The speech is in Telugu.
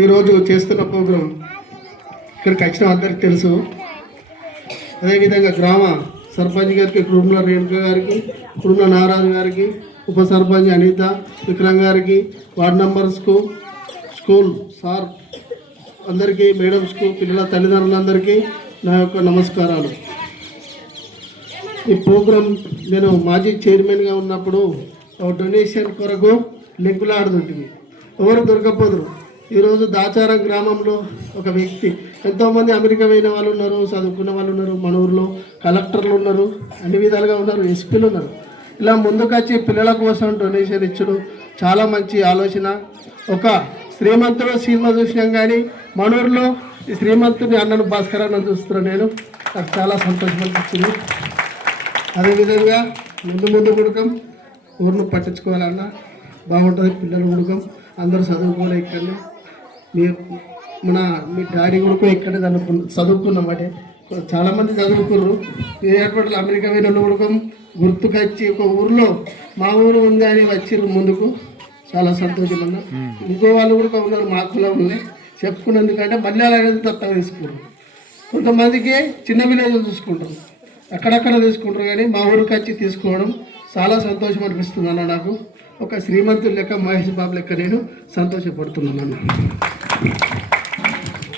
ఈరోజు చేస్తున్న ప్రోగ్రాం ఇక్కడికి వచ్చిన అందరికి తెలుసు. అదేవిధంగా గ్రామ సర్పంచ్ గారికి, కుటుంబ రేణుక గారికి, కుటుంబ నారాజు గారికి, ఉప సర్పంచ్ అనిత విక్రమ్ గారికి, వార్డ్ మెంబర్స్కు, స్కూల్ సార్ అందరికీ, మేడమ్స్కు, పిల్లల తల్లిదండ్రులందరికీ నా యొక్క నమస్కారాలు. ఈ ప్రోగ్రాం నేను మాజీ చైర్మన్గా ఉన్నప్పుడు డొనేషన్ కొరకు లెంకులాడుతుంటుంది, ఎవరు దొరకపోదురు. ఈరోజు దాచారం గ్రామంలో ఒక వ్యక్తి, ఎంతోమంది అమెరికా పోయిన వాళ్ళు ఉన్నారు, చదువుకున్న వాళ్ళు ఉన్నారు, మన ఊరిలో కలెక్టర్లు ఉన్నారు, అన్ని విధాలుగా ఉన్నారు, ఎస్పీలు ఉన్నారు. ఇలా ముందుకొచ్చి పిల్లల కోసం డొనేషన్ ఇచ్చడం చాలా మంచి ఆలోచన. ఒక శ్రీమంతుడు సినిమా చూసినాం కానీ మన ఊరిలో ఈ శ్రీమంతుని అన్నను భాస్కర్ అన్న చూస్తున్నాను నేను, నాకు చాలా సంతోషం అనిపిస్తుంది. అదేవిధంగా ముందు గుడకం ఊరిని పట్టించుకోవాలన్నా బాగుంటుంది. పిల్లలు గుడకం అందరూ చదువుకోలే ఇక్కడనే, మీ డాడీ కూడా ఇక్కడే చదువుకున్నామంటే చాలామంది చదువుకున్నారు. ఏర్పాట్లు అమెరికా పోయిన ఉడకం గుర్తుకొచ్చి ఒక ఊరిలో మా ఊరు ఉంది అని వచ్చిర్రు ముందుకు, చాలా సంతోషం అన్న. ఇంకో వాళ్ళు కూడా ఉన్నారు మా కులంలో చెప్పుకున్నందుకంటే మళ్ళీ అలాగే దత్త తీసుకున్నారు. కొంతమందికి చిన్న విలేజ్ చూసుకుంటారు, అక్కడక్కడ తీసుకుంటారు, కానీ మా ఊరికి వచ్చి తీసుకోవడం చాలా సంతోషం అనిపిస్తుంది అన్న. నాకు ఒక శ్రీమంతుడి లెక్క, మహేష్ బాబు లెక్క నేను సంతోషపడుతున్నాను అన్న.